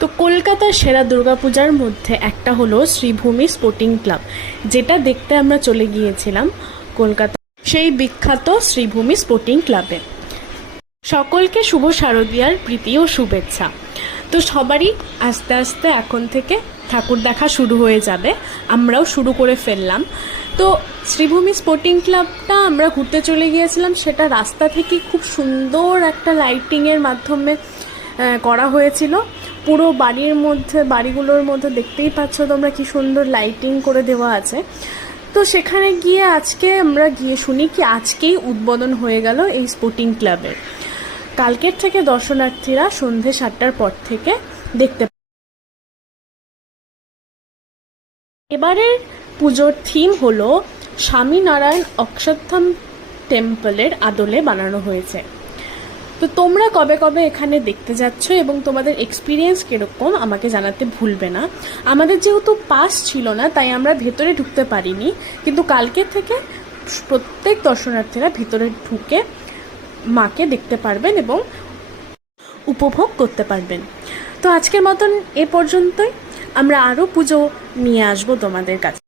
তো কলকাতার সেরা দুর্গাপূজার মধ্যে একটা হলো শ্রীভূমি স্পোর্টিং ক্লাব, যেটা দেখতে আমরা চলে গিয়েছিলাম কলকাতা সেই বিখ্যাত শ্রীভূমি স্পোর্টিং ক্লাবে। সকলকে শুভ শারদীয়ার প্রীতি ও শুভেচ্ছা। তো সবারই আস্তে আস্তে এখন থেকে ঠাকুর দেখা শুরু হয়ে যাবে, আমরাও শুরু করে ফেললাম। তো শ্রীভূমি স্পোর্টিং ক্লাবটা আমরা ঘুরতে চলে গিয়েছিলাম, সেটা রাস্তা থেকে খুব সুন্দর একটা লাইটিংয়ের মাধ্যমে করা হয়েছিল। পুরো বাড়িগুলোর মধ্যে দেখতেই পাচ্ছ তোমরা কি সুন্দর লাইটিং করে দেওয়া আছে। তো সেখানে গিয়ে আমরা গিয়ে শুনি কি আজকেই উদ্বোধন হয়ে গেল এই স্পোর্টিং ক্লাবের। কালকের থেকে দর্শনার্থীরা সন্ধে 7টার পর থেকে দেখতে। এবারের পুজোর থিম হলো স্বামীনারায়ণ অক্ষরধাম টেম্পলের আদলে বানানো হয়েছে। তো তোমরা কবে কবে এখানে দেখতে যাচ্ছ এবং তোমাদের এক্সপিরিয়েন্স কীরকম আমাকে জানাতে ভুলবে না। আমাদের যেহেতু পাস ছিল না তাই আমরা ভেতরে ঢুকতে পারিনি, কিন্তু কালকে থেকে প্রত্যেক দর্শনার্থীরা ভেতরে ঢুকে মাকে দেখতে পারবেন এবং উপভোগ করতে পারবেন। তো আজকের মতন এ পর্যন্তই, আমরা আরও পুজো নিয়ে আসবো তোমাদের কাছে।